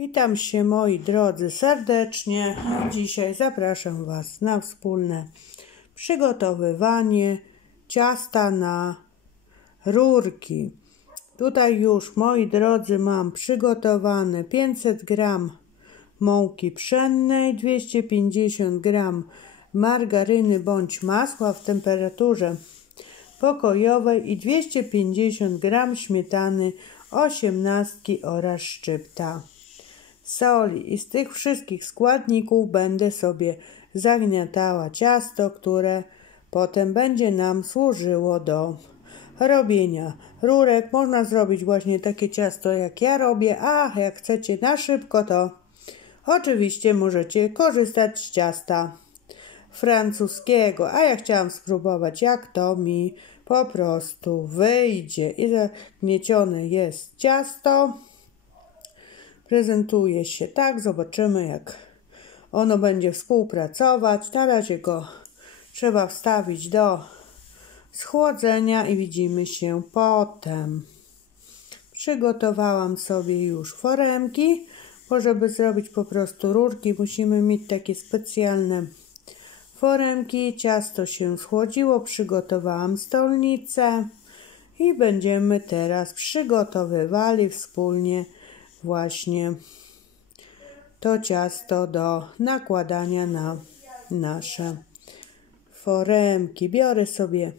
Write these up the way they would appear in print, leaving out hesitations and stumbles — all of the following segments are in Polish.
Witam się, moi drodzy, serdecznie. Dzisiaj zapraszam Was na wspólne przygotowywanie ciasta na rurki. Tutaj już, moi drodzy, mam przygotowane 500 g mąki pszennej, 250 g margaryny bądź masła w temperaturze pokojowej i 250 g śmietany 18 oraz szczypta soli. I z tych wszystkich składników będę sobie zagniatała ciasto, które potem będzie nam służyło do robienia rurek. Można zrobić właśnie takie ciasto, jak ja robię, a jak chcecie na szybko, to oczywiście możecie korzystać z ciasta francuskiego. A ja chciałam spróbować, jak to mi po prostu wyjdzie. I zagniecione jest ciasto. Prezentuje się tak. Zobaczymy, jak ono będzie współpracować. Na razie go trzeba wstawić do schłodzenia i widzimy się potem. Przygotowałam sobie już foremki, bo żeby zrobić po prostu rurki, musimy mieć takie specjalne foremki. Ciasto się schłodziło, przygotowałam stolnicę i będziemy teraz przygotowywali wspólnie właśnie to ciasto do nakładania na nasze foremki. Biorę sobie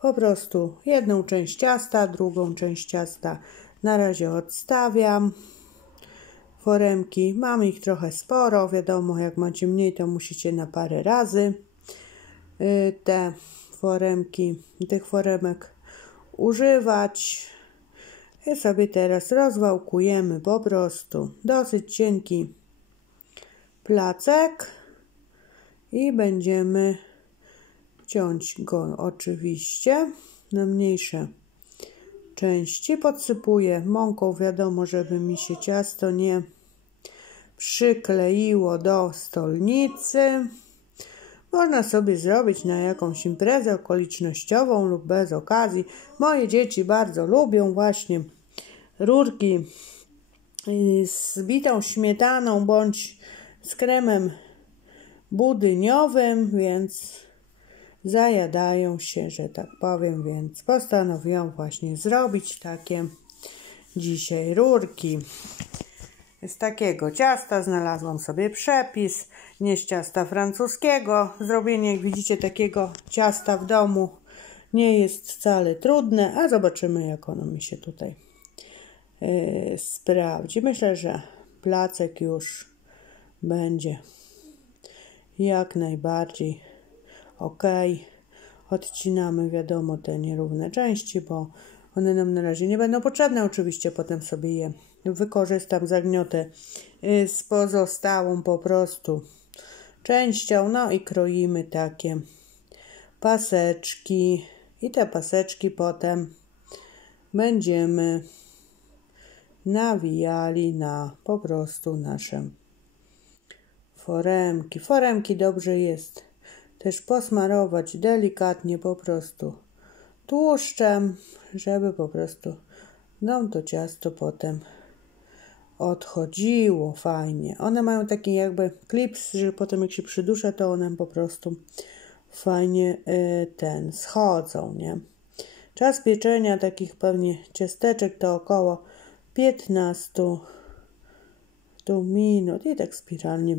po prostu jedną część ciasta, drugą część ciasta na razie odstawiam. Foremki, mam ich trochę sporo, wiadomo, jak macie mniej, to musicie na parę razy te foremki, tych foremek używać. I sobie teraz rozwałkujemy po prostu dosyć cienki placek i będziemy ciąć go oczywiście na mniejsze części. Podsypuję mąką, wiadomo, żeby mi się ciasto nie przykleiło do stolnicy. Można sobie zrobić na jakąś imprezę okolicznościową lub bez okazji. Moje dzieci bardzo lubią właśnie rurki z bitą śmietaną bądź z kremem budyniowym, więc zajadają się, że tak powiem, więc postanowiłam właśnie zrobić takie dzisiaj rurki. Z takiego ciasta znalazłam sobie przepis, nie z ciasta francuskiego. Zrobienie, jak widzicie, takiego ciasta w domu nie jest wcale trudne, a zobaczymy, jak ono mi się tutaj sprawdzi. Myślę, że placek już będzie jak najbardziej ok. Odcinamy, wiadomo, te nierówne części, bo one nam na razie nie będą potrzebne. Oczywiście potem sobie je wykorzystam, zagniotę z pozostałą po prostu częścią. No i kroimy takie paseczki i te paseczki potem będziemy nawijali na po prostu nasze foremki. Foremki dobrze jest też posmarować delikatnie po prostu tłuszczem, żeby po prostu nam to ciasto potem odchodziło fajnie. One mają taki jakby klips, że potem jak się przydusza, to one po prostu fajnie schodzą, nie? Czas pieczenia takich pewnie ciasteczek to około 15 minut i tak spiralnie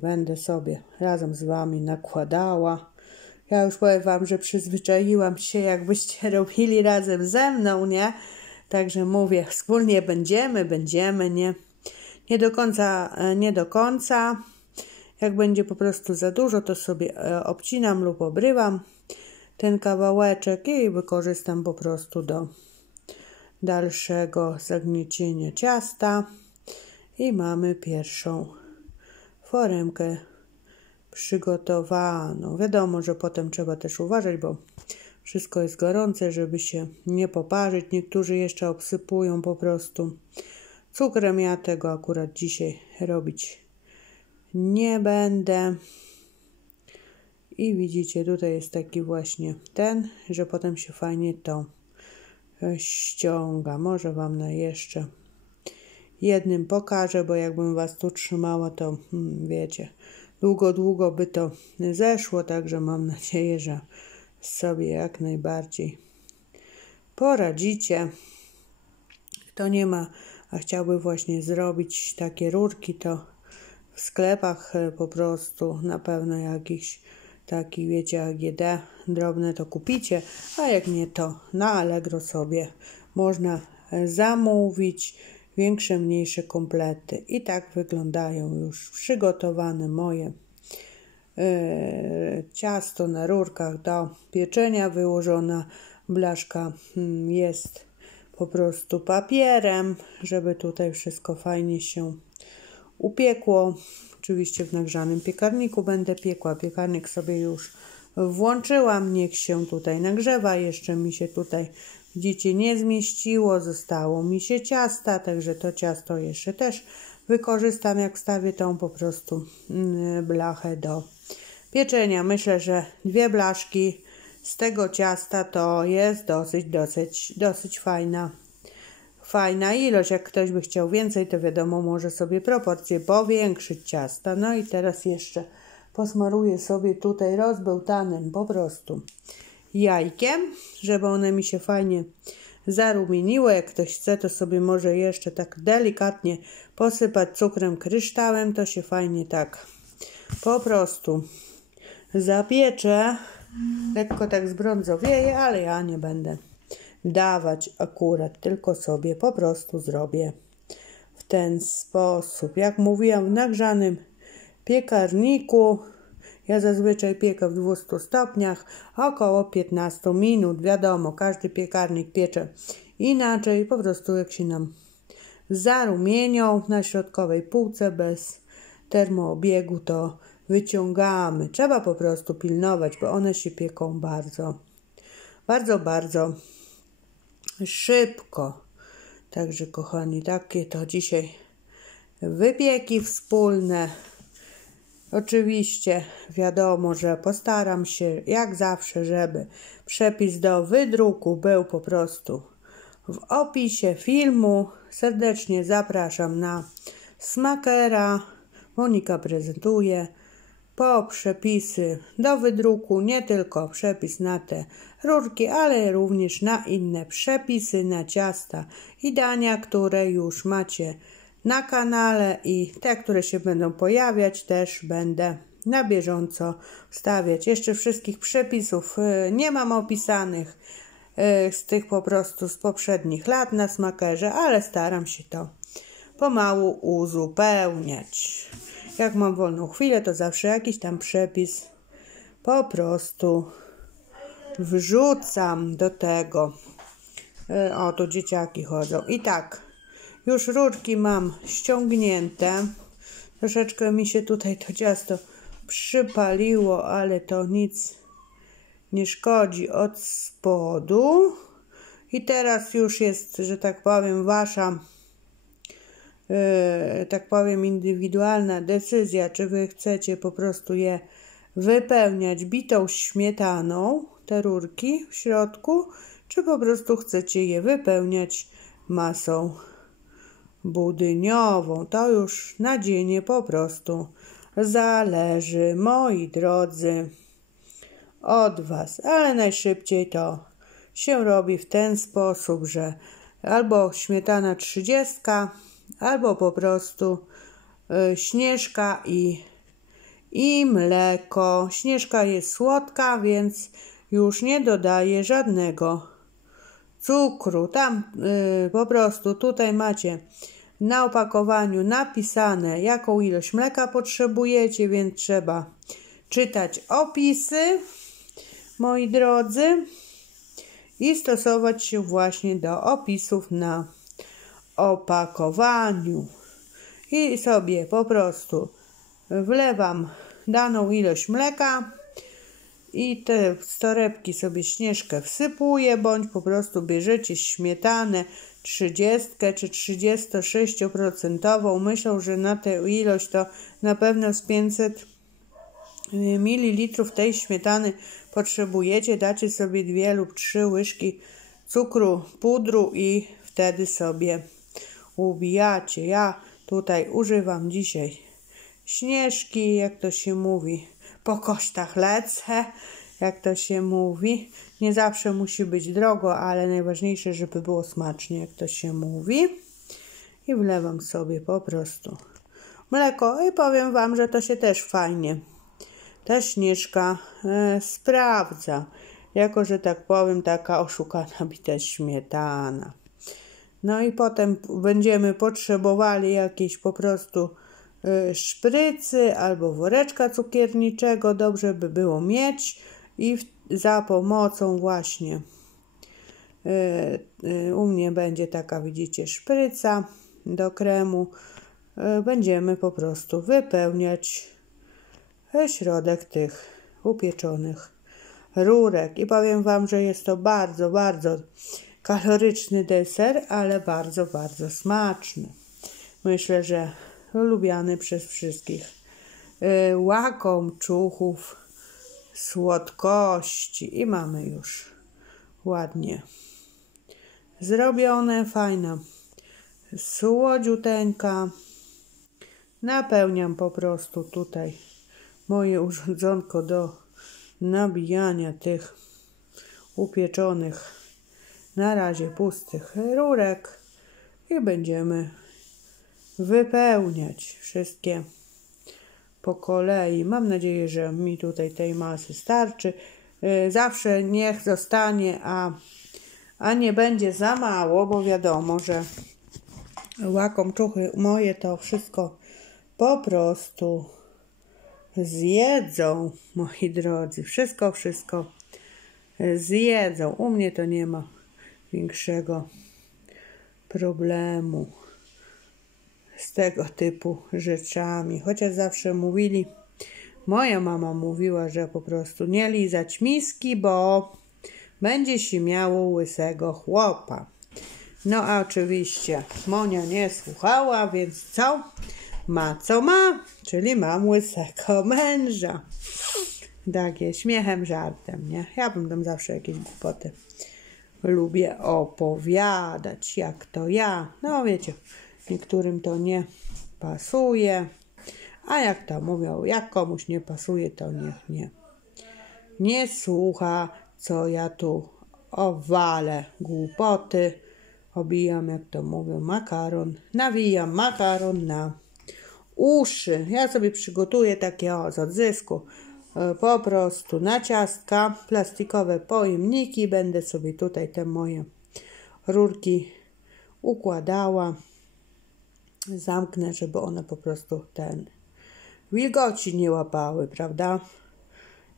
będę sobie razem z Wami nakładała. Ja już powiem Wam, że przyzwyczaiłam się, jakbyście robili razem ze mną, nie? Także mówię, wspólnie będziemy, nie do końca. Jak będzie po prostu za dużo, to sobie obcinam lub obrywam ten kawałeczek i wykorzystam po prostu do dalszego zagniecienia ciasta. I mamy pierwszą foremkę przygotowaną. Wiadomo, że potem trzeba też uważać, bo wszystko jest gorące, żeby się nie poparzyć. Niektórzy jeszcze obsypują po prostu cukrem. Ja tego akurat dzisiaj robić nie będę. I widzicie, tutaj jest taki właśnie że potem się fajnie to ściąga. Może wam na jeszcze jednym pokażę, bo jakbym was tu trzymała, to wiecie, długo by to zeszło, także mam nadzieję, że sobie jak najbardziej poradzicie. Kto nie ma, a chciałby właśnie zrobić takie rurki, to w sklepach po prostu na pewno jakiś taki, wiecie, AGD drobne to kupicie, a jak nie, to na Allegro sobie można zamówić większe, mniejsze komplety. I tak wyglądają już przygotowane moje ciasto na rurkach do pieczenia. Wyłożona blaszka jest po prostu papierem, żeby tutaj wszystko fajnie się upiekło. Oczywiście w nagrzanym piekarniku będę piekła. Piekarnik sobie już włączyłam, niech się tutaj nagrzewa. Jeszcze mi się tutaj, widzicie, nie zmieściło, zostało mi się ciasta, także to ciasto jeszcze też wykorzystam, jak wstawię tą po prostu blachę do pieczenia. Myślę, że 2 blaszki z tego ciasta to jest dosyć fajna ilość. Jak ktoś by chciał więcej, to wiadomo, może sobie proporcje powiększyć ciasta. No i teraz jeszcze posmaruję sobie tutaj rozbełtanym po prostu jajkiem, żeby one mi się fajnie zarumieniły. Jak ktoś chce, to sobie może jeszcze tak delikatnie posypać cukrem kryształem. To się fajnie tak po prostu zapiecze. Lekko tak zbrązowieje, ale ja nie będę dawać akurat, tylko sobie po prostu zrobię w ten sposób. Jak mówiłam, w nagrzanym piekarniku. Ja zazwyczaj piekę w 200 stopniach około 15 minut. Wiadomo, każdy piekarnik piecze inaczej. Po prostu jak się nam zarumienią na środkowej półce bez termoobiegu, to wyciągamy. Trzeba po prostu pilnować, bo one się pieką bardzo szybko. Także kochani, takie to dzisiaj wypieki wspólne. Oczywiście wiadomo, że postaram się jak zawsze, żeby przepis do wydruku był po prostu w opisie filmu. Serdecznie zapraszam na Smakera. Monika prezentuje po przepisy do wydruku, nie tylko przepis na te rurki, ale również na inne przepisy, na ciasta i dania, które już macie na kanale, i te, które się będą pojawiać, też będę na bieżąco wstawiać. Jeszcze wszystkich przepisów nie mam opisanych z tych po prostu z poprzednich lat na Smakerze, ale staram się to pomału uzupełniać. Jak mam wolną chwilę, to zawsze jakiś tam przepis po prostu wrzucam do tego. O, tu dzieciaki chodzą. I tak, już rurki mam ściągnięte. Troszeczkę mi się tutaj to ciasto przypaliło, ale to nic nie szkodzi od spodu. I teraz już jest, że tak powiem, wasza indywidualna decyzja, czy wy chcecie po prostu je wypełniać bitą śmietaną, te rurki w środku, czy po prostu chcecie je wypełniać masą budyniową. To już na dzień po prostu zależy, moi drodzy, od was. Ale najszybciej to się robi w ten sposób, że albo śmietana 30, albo po prostu śnieżka i mleko. Śnieżka jest słodka, więc już nie dodaję żadnego cukru. Tam po prostu tutaj macie na opakowaniu napisane, jaką ilość mleka potrzebujecie, więc trzeba czytać opisy, moi drodzy, i stosować się właśnie do opisów na opakowaniu. I sobie po prostu wlewam daną ilość mleka i te z torebki sobie śnieżkę wsypuję, bądź po prostu bierzecie śmietanę 30 czy 36%. Myślę, że na tę ilość to na pewno z 500 ml tej śmietany potrzebujecie. Dacie sobie 2 lub 3 łyżki cukru, pudru i wtedy sobie ubijacie. Ja tutaj używam dzisiaj Śnieżki, jak to się mówi, po kościach lecę, jak to się mówi. Nie zawsze musi być drogo, ale najważniejsze, żeby było smacznie, jak to się mówi. I wlewam sobie po prostu mleko i powiem wam, że to się też fajnie ta Śnieżka sprawdza. Jako, że tak powiem, taka oszukana mi też śmietana. No i potem będziemy potrzebowali jakieś po prostu szprycy albo woreczka cukierniczego. Dobrze by było mieć i za pomocą właśnie u mnie będzie taka, widzicie, szpryca do kremu. Będziemy po prostu wypełniać środek tych upieczonych rurek. I powiem wam, że jest to bardzo, bardzo kaloryczny deser, ale bardzo, bardzo smaczny. Myślę, że lubiany przez wszystkich łakomczuchów słodkości. I mamy już ładnie zrobione, fajna słodziuteńka. Napełniam po prostu tutaj moje urządzonko do nabijania tych upieczonych na razie pustych rurek i będziemy wypełniać wszystkie po kolei. Mam nadzieję, że mi tutaj tej masy starczy. Zawsze niech zostanie, a nie będzie za mało, bo wiadomo, że łakomczuchy moje to wszystko po prostu zjedzą, moi drodzy. Wszystko zjedzą. U mnie to nie ma większego problemu z tego typu rzeczami. Chociaż zawsze mówili, moja mama mówiła, że po prostu nie lizać miski, bo będzie się miało łysego chłopa. No a oczywiście Monia nie słuchała, więc co? Ma co ma, czyli mam łysego męża. Takie śmiechem, żartem, nie? Ja bym tam zawsze jakieś głupoty lubię opowiadać, jak to ja. No wiecie, niektórym to nie pasuje, a jak to mówią, jak komuś nie pasuje, to niech nie słucha, co ja tu owalę głupoty. Obijam, jak to mówią, makaron, nawijam makaron na uszy. Ja sobie przygotuję takie z odzysku po prostu na ciastka, plastikowe pojemniki. Będę sobie tutaj te moje rurki układała. Zamknę, żeby one po prostu wilgoci nie łapały, prawda?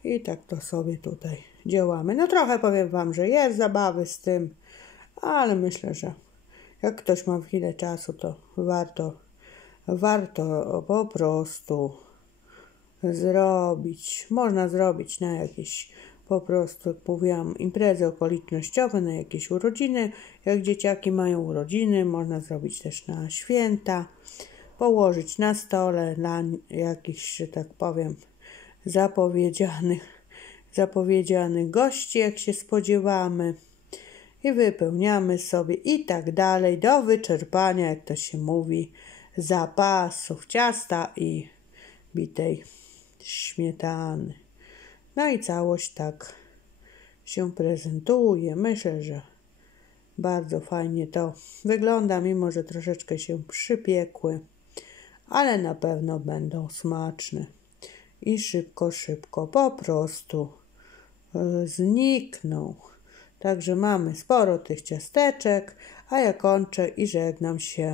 I tak to sobie tutaj działamy. No trochę powiem wam, że jest zabawy z tym, ale myślę, że jak ktoś ma chwilę czasu, to warto po prostu zrobić. Można zrobić na jakieś po prostu, jak mówiłam, imprezy okolicznościowe, na jakieś urodziny. Jak dzieciaki mają urodziny, można zrobić też na święta. Położyć na stole dla jakichś, że tak powiem, zapowiedzianych gości, jak się spodziewamy. I wypełniamy sobie i tak dalej do wyczerpania, jak to się mówi, zapasów ciasta i bitej śmietany. No i całość tak się prezentuje. Myślę, że bardzo fajnie to wygląda, mimo że troszeczkę się przypiekły, ale na pewno będą smaczne i szybko po prostu znikną. Także mamy sporo tych ciasteczek, a ja kończę i żegnam się.